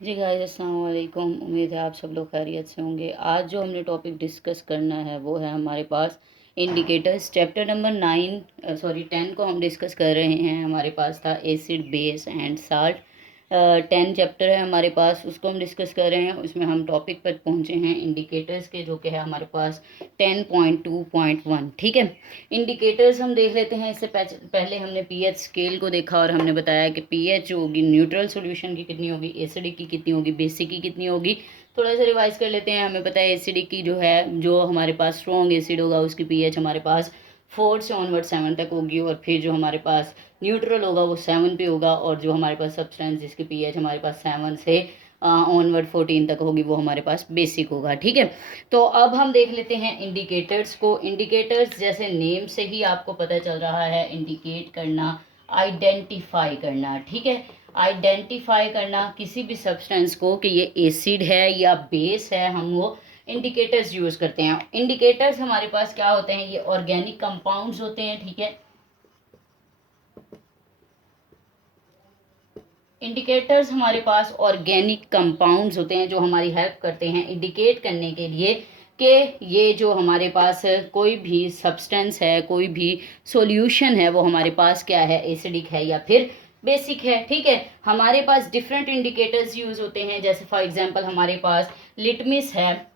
जी guys, अस्सलाम वालेकुम। उम्मीद है आप सब लोग खैरियत से होंगे। आज जो हमने टॉपिक डिस्कस करना है वो है हमारे पास इंडिकेटर्स। चैप्टर नंबर 10 को हम डिस्कस कर रहे हैं। हमारे पास था acid, base and salt. 10 chapter है हमारे पास, उसको हम डिस्कस कर रहे हैं। उसमें हम टॉपिक पर पहुंचे हैं इंडिकेटर्स के, जो कि है हमारे पास 10.2.1। ठीक है, इंडिकेटर्स हम देख लेते हैं। इससे पहले हमने पीएच स्केल को देखा और हमने बताया कि पीएच जो होगी न्यूट्रल सॉल्यूशन की कितनी होगी, एसिडिक की कितनी होगी, बेसिक की कितनी होगी। थोड़ा सा रिवाइज कर लेते हैं। हमें पता है एसिडिक की जो है, जो हमारे पास स्ट्रॉन्ग एसिड होगा उसकी पीएच हमारे पास 4 से ऑनवर्ड 7 तक होगी, और फिर जो हमारे पास न्यूट्रल होगा वो 7 पे होगा, और जो हमारे पास सब्सटेंस जिसकी पीएच हमारे पास 7 से ऑनवर्ड 14 तक होगी वो हमारे पास बेसिक होगा। ठीक है, तो अब हम देख लेते हैं इंडिकेटर्स को। इंडिकेटर्स जैसे नेम से ही आपको पता चल रहा है, इंडिकेट करना, आइडेंटिफाई करना। ठीक है, आइडेंटिफाई करना किसी भी सब्सटेंस को कि ये एसिड है या बेस है, हम वो इंडिकेटर्स यूज करते हैं। इंडिकेटर्स हमारे पास क्या होते हैं, ये ऑर्गेनिक कंपाउंड्स होते हैं। ठीक है, इंडिकेटर्स हमारे पास ऑर्गेनिक कंपाउंड्स होते हैं जो हमारी हेल्प करते हैं इंडिकेट करने के लिए कि ये जो हमारे पास कोई भी सब्सटेंस है, कोई भी सॉल्यूशन है, वो हमारे पास क्या है, एसिडिक है या फिर बेसिक है। ठीक है, हमारे पास डिफरेंट इंडिकेटर्स यूज होते हैं। जैसे फॉर एग्जांपल हमारे पास लिटमस है।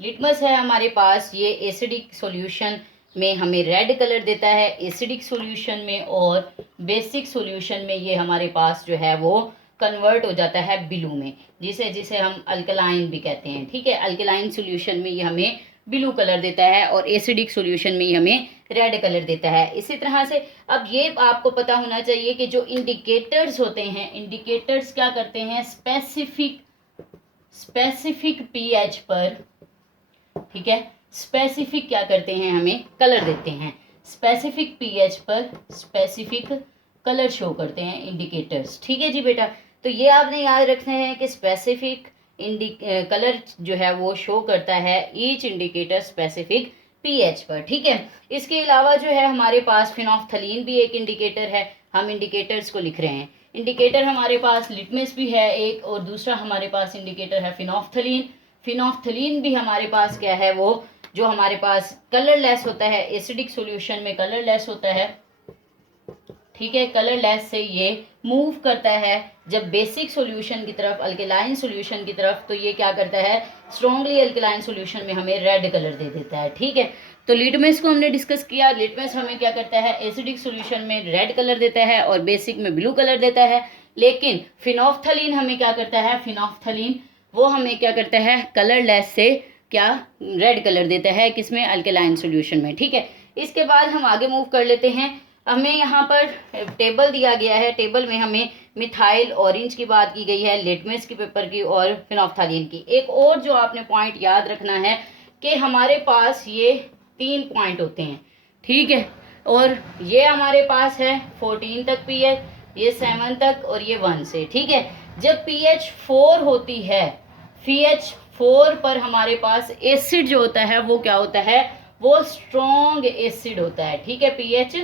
लिटमस है हमारे पास, ये एसिडिक सॉल्यूशन में हमें रेड कलर देता है एसिडिक सॉल्यूशन में, और बेसिक सॉल्यूशन में ये हमारे पास जो है वो कन्वर्ट हो जाता है ब्लू में, जिसे जिसे हम अल्कलाइन भी कहते हैं। ठीक है, अल्कलाइन सॉल्यूशन में ये हमें ब्लू कलर देता है और एसिडिक सॉल्यूशन में ये हमें रेड कलर देता है। इसी तरह से अब ये आपको पता होना चाहिए कि जो इंडिकेटर्स होते हैं, इंडिकेटर्स क्या करते हैं, स्पेसिफिक पीएच पर, ठीक है, स्पेसिफिक क्या करते हैं, हमें कलर देते हैं। स्पेसिफिक पीएच पर स्पेसिफिक कलर शो करते हैं इंडिकेटर्स। ठीक है जी बेटा, तो ये आपने याद रखना है कि स्पेसिफिक कलर जो है वो शो करता है ईच इंडिकेटर स्पेसिफिक पीएच पर। ठीक है, इसके अलावा जो है हमारे पास फिनोफ्थलीन भी एक इंडिकेटर है। हम इंडिकेटर्स को लिख रहे हैं। इंडिकेटर हमारे पास लिटमस भी है एक, और दूसरा हमारे पास इंडिकेटर है फिनोफ्थलीन। फिनोफ्थलीन भी हमारे पास क्या है, वो जो हमारे पास कलरलेस होता है, एसिडिक सॉल्यूशन में कलरलेस होता है। ठीक है, कलरलेस से ये मूव करता है जब बेसिक सॉल्यूशन की तरफ, अल्कलाइन सॉल्यूशन की तरफ, तो ये क्या करता है, स्ट्रॉन्गली अल्कलाइन सॉल्यूशन में हमें रेड कलर दे देता है। ठीक है, तो लिटमस को हमने डिस्कस किया। लिटमस हमें क्या करता है, एसिडिक सॉल्यूशन में रेड कलर देता है और बेसिक में ब्लू कलर देता है। लेकिन फिनोफ्थलीन हमें क्या करता है, फिनोफ्थलीन वो हमें क्या करता है, कलरलेस से क्या रेड कलर देता है, किसमें, अल्कलाइन सॉल्यूशन में। ठीक है, इसके बाद हम आगे मूव कर लेते हैं। हमें यहाँ पर टेबल दिया गया है। टेबल में हमें मिथाइल ऑरेंज की बात की गई है, लिटमस की पेपर की और फिनोफ्थलीन की। एक और जो आपने पॉइंट याद रखना है कि हमारे पास ये 3 पॉइंट होते हैं। ठीक है, और ये हमारे पास है 14 तक पीएच, ये 7 तक, और ये 1 से। ठीक है, जब पीएच 4 होती है, पीएच 4 पर हमारे पास एसिड जो होता है वो क्या होता है, वो स्ट्रॉन्ग एसिड होता है। ठीक है, पीएच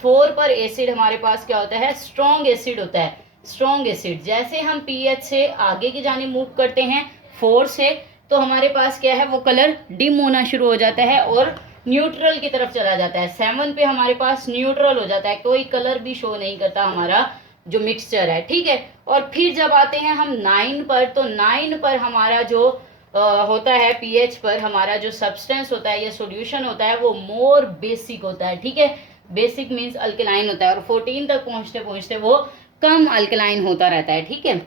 4 पर एसिड हमारे पास क्या होता है, स्ट्रॉन्ग एसिड होता है। स्ट्रॉन्ग एसिड जैसे हम पीएच से आगे की जाने मूव करते हैं 4 से, तो हमारे पास क्या है, वो कलर डिम होना शुरू हो जाता है और न्यूट्रल की तरफ चला जाता है। 7 पे हमारे पास न्यूट्रल हो जाता है, कोई कलर भी शो नहीं करता हमारा जो मिक्सचर है। ठीक है, और फिर जब आते हैं हम 9 पर, तो 9 पर हमारा जो होता है, पीएच पर हमारा जो सब्सटेंस होता है या सॉल्यूशन होता है वो मोर बेसिक होता है। ठीक है, बेसिक मींस अल्कलाइन होता है, और 14 तक पहुंचते पहुंचते वो कम अल्कलाइन होता रहता है। ठीक है,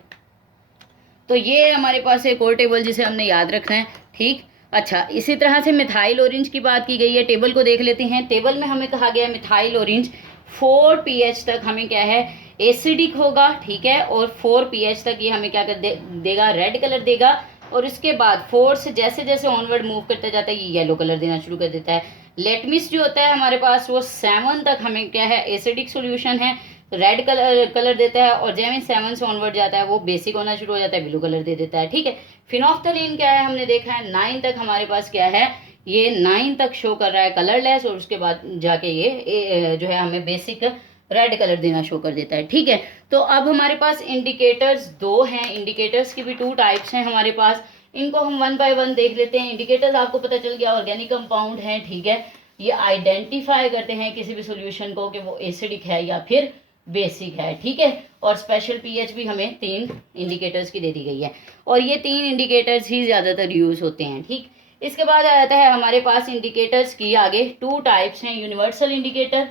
तो ये हमारे पास एक और टेबल जिसे हमने याद रखना है। ठीक, अच्छा, इसी तरह से मिथाइल ऑरेंज की बात की गई है। टेबल को देख लेते हैं। टेबल में हमें कहा गया है मिथाइल ऑरेंज 4 पीएच तक हमें क्या है, एसिडिक होगा। ठीक है, और 4 पीएच तक ये हमें क्या कर देगा, रेड कलर देगा, और इसके बाद 4 से जैसे जैसे ऑनवर्ड मूव करता जाता है ये येलो कलर देना शुरू कर देता है। लेटमिस जो होता है हमारे पास, वो 7 तक हमें क्या है, एसिडिक सॉल्यूशन है, रेड कलर देता है, और जैसे 7 से ऑनवर्ड जाता है वो बेसिक होना शुरू हो जाता है, ब्लू कलर दे देता है। ठीक है, फिनोफ्थलीन क्या है, हमने देखा है 9 तक हमारे पास क्या है, ये 9 तक शो कर रहा है कलरलेस, और उसके बाद जाके ये जो है हमें बेसिक रेड कलर देना शो कर देता है। ठीक है, तो अब हमारे पास इंडिकेटर्स दो हैं, इंडिकेटर्स की भी टू टाइप्स हैं हमारे पास। इनको हम वन बाय वन देख लेते हैं। इंडिकेटर्स आपको पता चल गया ऑर्गेनिक कंपाउंड हैं। ठीक है, ये आइडेंटिफाई करते हैं किसी भी सॉल्यूशन को कि वो एसिडिक है या फिर बेसिक है। ठीक है, और स्पेशल पीएच भी हमें 3 इंडिकेटर्स की दे दी गई है, और ये 3 इंडिकेटर्स ही ज़्यादातर यूज़ होते हैं। ठीक, इसके बाद आ जाता है हमारे पास इंडिकेटर्स की आगे टू टाइप्स हैं, यूनिवर्सल इंडिकेटर।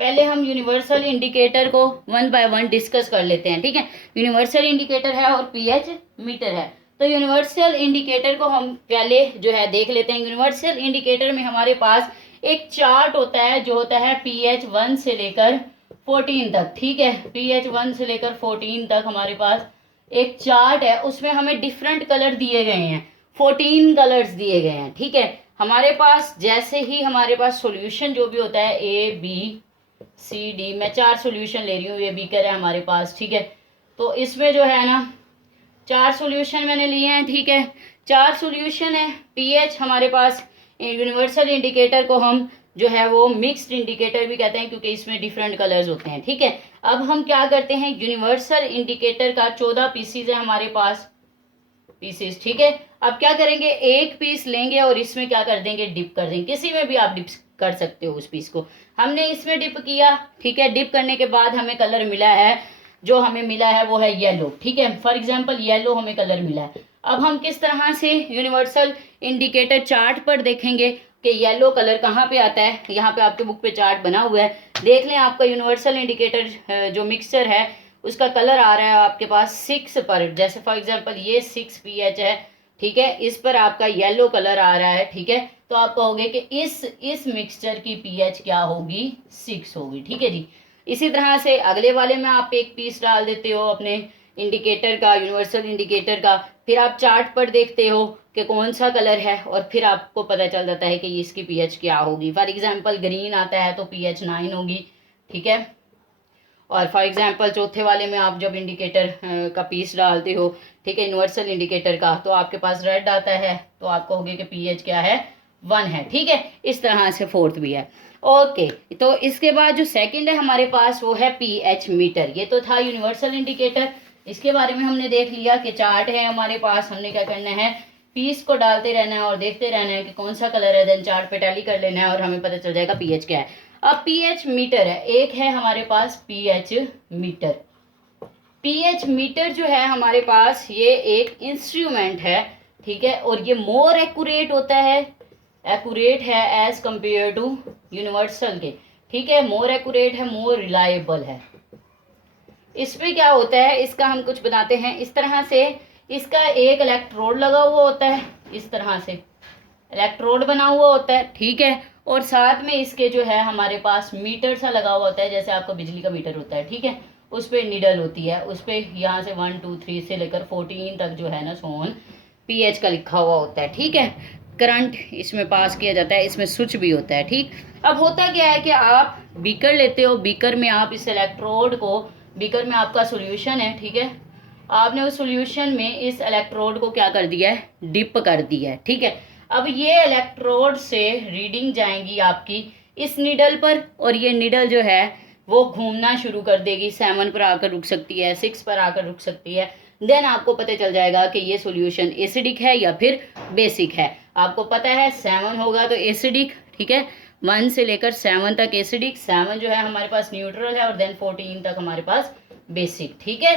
पहले हम यूनिवर्सल इंडिकेटर को वन बाय वन डिस्कस कर लेते हैं। ठीक है, यूनिवर्सल इंडिकेटर है और पीएच मीटर है। तो यूनिवर्सल इंडिकेटर को हम पहले जो है देख लेते हैं। यूनिवर्सल इंडिकेटर में हमारे पास एक चार्ट होता है जो होता है पीएच 1 से लेकर 14 तक। ठीक है, पीएच 1 से लेकर 14 तक हमारे पास एक चार्ट है, उसमें हमें डिफरेंट कलर दिए गए हैं, 14 कलर्स दिए गए हैं। ठीक है, हमारे पास जैसे ही हमारे पास सॉल्यूशन जो भी होता है ए बी सी डी, मैं 4 सॉल्यूशन ले रही हूँ, ये बीकर है हमारे पास। ठीक है, तो इसमें जो है ना 4 सॉल्यूशन मैंने लिए हैं। ठीक है, 4 सॉल्यूशन है। पीएच हमारे पास यूनिवर्सल इंडिकेटर को हम जो है वो मिक्स्ड इंडिकेटर भी कहते हैं क्योंकि इसमें डिफरेंट कलर्स होते हैं। ठीक है, अब हम क्या करते हैं, यूनिवर्सल इंडिकेटर का 14 पीसीज है हमारे पास, पीसेस। ठीक है, अब क्या करेंगे, एक पीस लेंगे और इसमें क्या कर देंगे, डिप कर देंगे। किसी में भी आप डिप कर सकते हो उस पीस को। हमने इसमें डिप किया। ठीक है, डिप करने के बाद हमें कलर मिला है, जो हमें मिला है वो है येलो। ठीक है, फॉर एग्जांपल येलो हमें कलर मिला है। अब हम किस तरह से यूनिवर्सल इंडिकेटर चार्ट पर देखेंगे कि येलो कलर कहाँ पे आता है। यहाँ पे आपके बुक पे चार्ट बना हुआ है, देख लें। आपका यूनिवर्सल इंडिकेटर जो मिक्सचर है उसका कलर आ रहा है आपके पास 6 पर। जैसे फॉर एग्जांपल ये 6 पीएच है। ठीक है, इस पर आपका येलो कलर आ रहा है। ठीक है, तो आप कहोगे कि इस मिक्सचर की पीएच क्या होगी, 6 होगी। ठीक है जी, इसी तरह से अगले वाले में आप एक पीस डाल देते हो अपने इंडिकेटर का, यूनिवर्सल इंडिकेटर का, फिर आप चार्ट पर देखते हो कि कौन सा कलर है और फिर आपको पता चल जाता है कि इसकी पीएच क्या होगी। फॉर एग्जांपल ग्रीन आता है तो पीएच 9 होगी। ठीक है, और फॉर एग्जांपल चौथे वाले में आप जब इंडिकेटर का पीस डालते हो, ठीक है, यूनिवर्सल इंडिकेटर का, तो आपके पास रेड आता है तो आप कहोगे कि पीएच क्या है, 1 है। ठीक है, इस तरह से फोर्थ भी है। ओके, तो इसके बाद जो सेकंड है हमारे पास वो है पीएच मीटर। ये तो था यूनिवर्सल इंडिकेटर, इसके बारे में हमने देख लिया कि चार्ट है हमारे पास, हमने क्या करना है, पीस को डालते रहना है और देखते रहना है कि कौन सा कलर है, देन चार्ट पे टैली कर लेना है और हमें पता चल जाएगा पीएच क्या है। अब पीएच मीटर है, एक है हमारे पास पीएच मीटर। पीएच मीटर जो है हमारे पास ये एक इंस्ट्रूमेंट है। ठीक है, और ये मोर एक्यूरेट होता है, एक्यूरेट है एज कंपेयर टू यूनिवर्सल के। ठीक है, मोर एक्यूरेट है, मोर रिलायबल है। इसमें क्या होता है, इसका हम कुछ बताते हैं। इस तरह से इसका एक इलेक्ट्रोड लगा हुआ होता है, इस तरह से इलेक्ट्रोड बना हुआ होता है। ठीक है, और साथ में इसके जो है हमारे पास मीटर सा लगा हुआ होता है, जैसे आपका बिजली का मीटर होता है। ठीक है, उस पर निडल होती है, उस पर यहाँ से 1 2 3 से लेकर 14 तक जो है ना सोन पीएच का लिखा हुआ होता है। ठीक है, करंट इसमें पास किया जाता है, इसमें स्विच भी होता है। ठीक, अब होता क्या है कि आप बीकर लेते हो, बीकर में आप इस इलेक्ट्रोड को, बीकर में आपका सोल्यूशन है। ठीक है, आपने उस सोल्यूशन में इस इलेक्ट्रोड को क्या कर दिया है, डिप कर दिया है। ठीक है, अब ये इलेक्ट्रोड से रीडिंग जाएंगी आपकी इस निडल पर, और ये निडल जो है वो घूमना शुरू कर देगी। 7 पर आकर रुक सकती है, 6 पर आकर रुक सकती है। देन आपको पता चल जाएगा कि ये सॉल्यूशन एसिडिक है या फिर बेसिक है। आपको पता है 7 होगा तो एसिडिक। ठीक है, 1 से लेकर 7 तक एसिडिक, 7 जो है हमारे पास न्यूट्रल है और देन 14 तक हमारे पास बेसिक। ठीक है,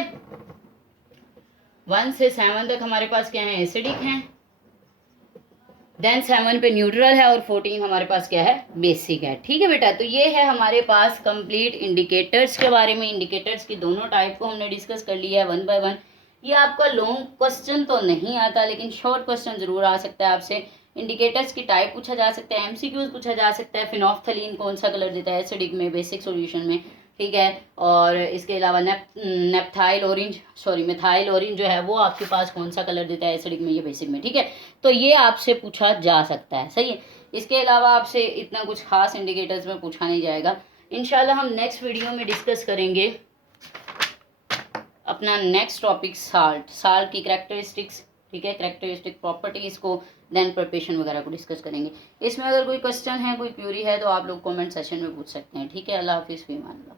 1 से 7 तक हमारे पास क्या है, एसिडिक हैं, देन 7 पे न्यूट्रल है और 14 हमारे पास क्या है, बेसिक है। ठीक है बेटा, तो ये है हमारे पास कंप्लीट इंडिकेटर्स के बारे में। इंडिकेटर्स की दोनों टाइप को हमने डिस्कस कर लिया है वन बाय वन। ये आपका लॉन्ग क्वेश्चन तो नहीं आता, लेकिन शॉर्ट क्वेश्चन जरूर आ सकता है आपसे। इंडिकेटर्स की टाइप पूछा जा सकता है, एमसीक्यूज पूछा जा सकता है। फिनोफ्थलीन कौन सा कलर देता है एसिडिक में, बेसिक सॉल्यूशन में। ठीक है, और इसके अलावा नेप्थाइल ऑरेंज, सॉरी मिथाइल ऑरेंज जो है वो आपके पास कौन सा कलर देता है एसिडिक में या बेसिक में। ठीक है, तो ये आपसे पूछा जा सकता है, सही है। इसके अलावा आपसे इतना कुछ खास इंडिकेटर्स में पूछा नहीं जाएगा। इंशाल्लाह हम नेक्स्ट वीडियो में डिस्कस करेंगे अपना नेक्स्ट टॉपिक साल्ट, साल्ट की कैरेक्टरिस्टिक्स। ठीक है, कैरेक्टरिस्टिक प्रॉपर्टीज़ को, देन प्रिपरेशन वगैरह को डिस्कस करेंगे। इसमें अगर कोई क्वेश्चन है, कोई क्यूरी है तो आप लोग कमेंट सेशन में पूछ सकते हैं। ठीक है, अल्लाह हाफिज़, फी अमान अल्लाह।